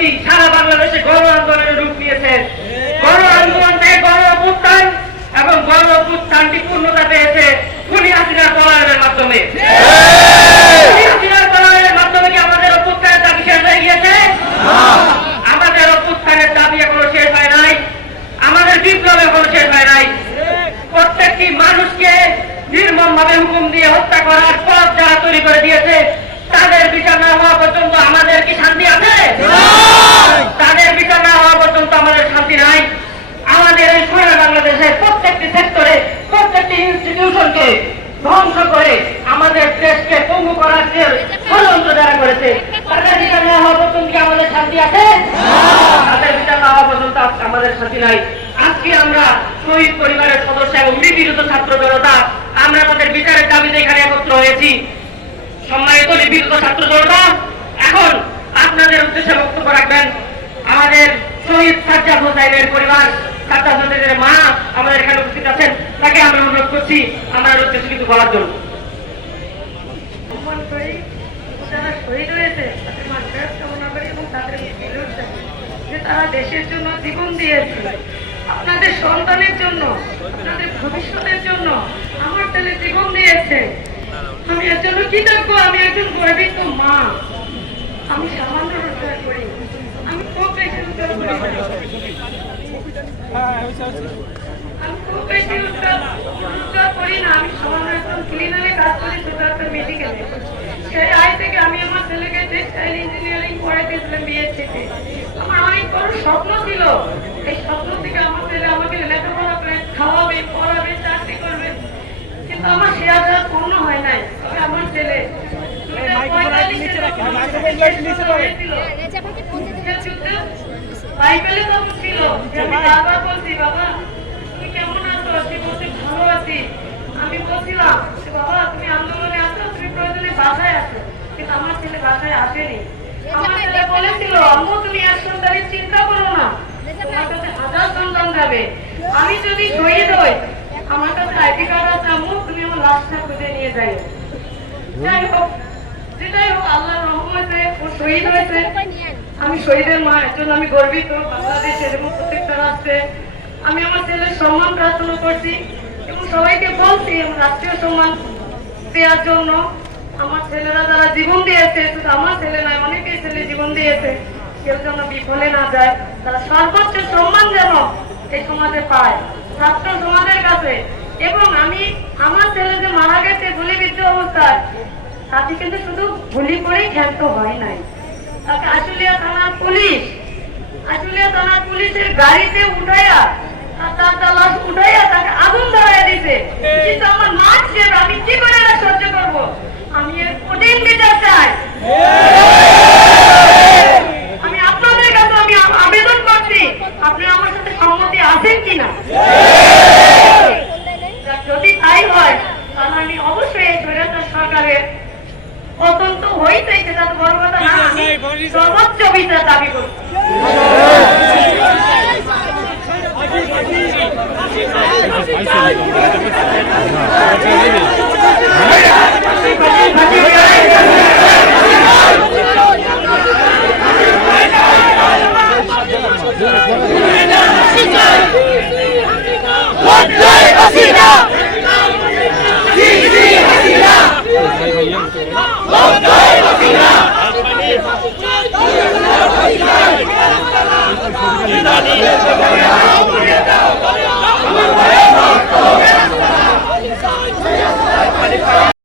পরবর্তী সারা বাংলাদেশে গণ আন্দোলনের রূপ নিয়েছেন গণ আন্দোলন গণ অভ্যুত্থান এবং গণ অভ্যুত্থানটি পূর্ণতা পেয়েছে খুনি হাসিনার পলায়নের মাধ্যমে। আমাদের অভ্যুত্থানের দাবি শেষ হয়ে প্রত্যেকটি মানুষকে নির্মম ভাবে হুকুম দিয়ে হত্যা করার পথ যারা তৈরি করে দিয়েছে তাদের বিচার না হওয়া পর্যন্ত আমাদের কি শান্তি আছে? তাদের বিচার না হওয়া পর্যন্ত আমাদের শান্তি নাই। আমাদের এই সময় বাংলাদেশের প্রত্যেকটি সেক্টরে প্রত্যেকটি ইনস্টিটিউশনকে ধ্বংস করে আমাদের দেশকে পঙ্গু করার যে ষড়যন্ত্র যারা করেছে তাদের বিচার না হওয়া পর্যন্ত কি আমাদের শান্তি আছে? তাদের বিচার না হওয়া পর্যন্ত আমাদের শান্তি নাই। আজকে আমরা শহীদ পরিবারের সদস্য এবং নিপীড়িত ছাত্র জনতা আমরা তাদের বিচারের দাবিতে এখানে একত্র হয়েছি। সম্মানিত নিপীড়িত ছাত্র জনতা, এখন আপনাদের উদ্দেশ্যে বক্তব্য রাখবেন। আমাদের শহীদ সাজ্জাদ হোসাইনের পরিবার, সাজ্জাদ হোসাইনের মা আমাদের এখানে উপস্থিত আছেন, তাকে আমরা অনুরোধ করছি, আমার উদ্দেশ্যে কিছু বলার জন্য। যারা শহীদ হয়েছে, তাদের মাঝখানে কামনা করি এবং তাদের যে তারা দেশের জন্য জীবন দিয়েছে আপনাদের সন্তানের জন্য, আপনাদের ভবিষ্যতের জন্য আমার ছেলে জীবন দিয়েছে। আমি এর জন্য কৃতজ্ঞ আমি একজন গর্বিত মা। আমি সামান্য রোজগার করি। আমি খুব বেশি রোজগার করি। আমি খুব বেশি রোজগার রোজগার করি না। আমি সামান্য একজন ক্লিনারে কাজ করি ছোট একটা মেডিকেলে সেই আয় থেকে আমি আমার ছেলেকে টেক্সটাইল ইঞ্জিনিয়ারিং পড়ে দিয়েছিলাম বিয়ের থেকে আমার অনেক বড় স্বপ্ন ছিল। এই স্বপ্ন থেকে আমার ছেলে আমাকে লেখাপড়া করে খাওয়াবে পড়াবে চাকরি করবে। কিন্তু আমার সে আশা পূর্ণ হয় নাই। বাইবেলে ছিল। আমি বারবার বলছি বাবা তুমি কেমন আছো? সে বলছে ভালো আছি। আমি বলছিলাম বাবা তুমি আন্দোলনে আছো? তুমি প্রয়োজনে বাসায় আছো। কিন্তু আমার ছেলে বাসায় আসেনি। আমার ছেলে বলেছিল আম্মু তুমি এক সন্তানের চিন্তা করো না। তোমার কাছে হাজার সন্তান যাবে। আমি যদি শহীদ হই আমার কাছে আইডি কার্ড আছে আম্মু তুমি আমার লাশটা খুঁজে নিয়ে যাই যাই হোক, যেটাই হয়েছে আমি শহীদের মা, এর জন্য আমি গর্বিত। বাংলাদেশের এবং প্রত্যেকটা রাষ্ট্রে আমি আমার ছেলের সম্মান প্রার্থনা করছি এবং সবাইকে বলছি রাষ্ট্রীয় সম্মান দেওয়ার জন্য আমার ছেলেরা যারা জীবন দিয়েছে, শুধু আমার ছেলে নয়, অনেকেই ছেলে জীবন দিয়েছে, কেউ যেন বিফলে না যায়, তারা সর্বোচ্চ সম্মান যেন এই সমাজে পায়। ছাত্র সমাজের কাছে এবং আমি আমার ছেলে মারা গেছে গুলিবিদ্ধ অবস্থায়, তাতে কিন্তু শুধু গুলি করেই ক্ষান্ত হয় নাই। তাকে আশুলিয়া থানার পুলিশ, আশুলিয়া থানার পুলিশের গাড়িতে উঠাইয়া তার লাশ উঠাইয়া তাকে আগুন ধরাইয়া দিছে। কিন্তু আমার মা আমি কি করে সহ্য করব? আমি কঠিন বিচার চাই। সর্বোচ্চ বিচার দাবি করছি Thank you. Yeah.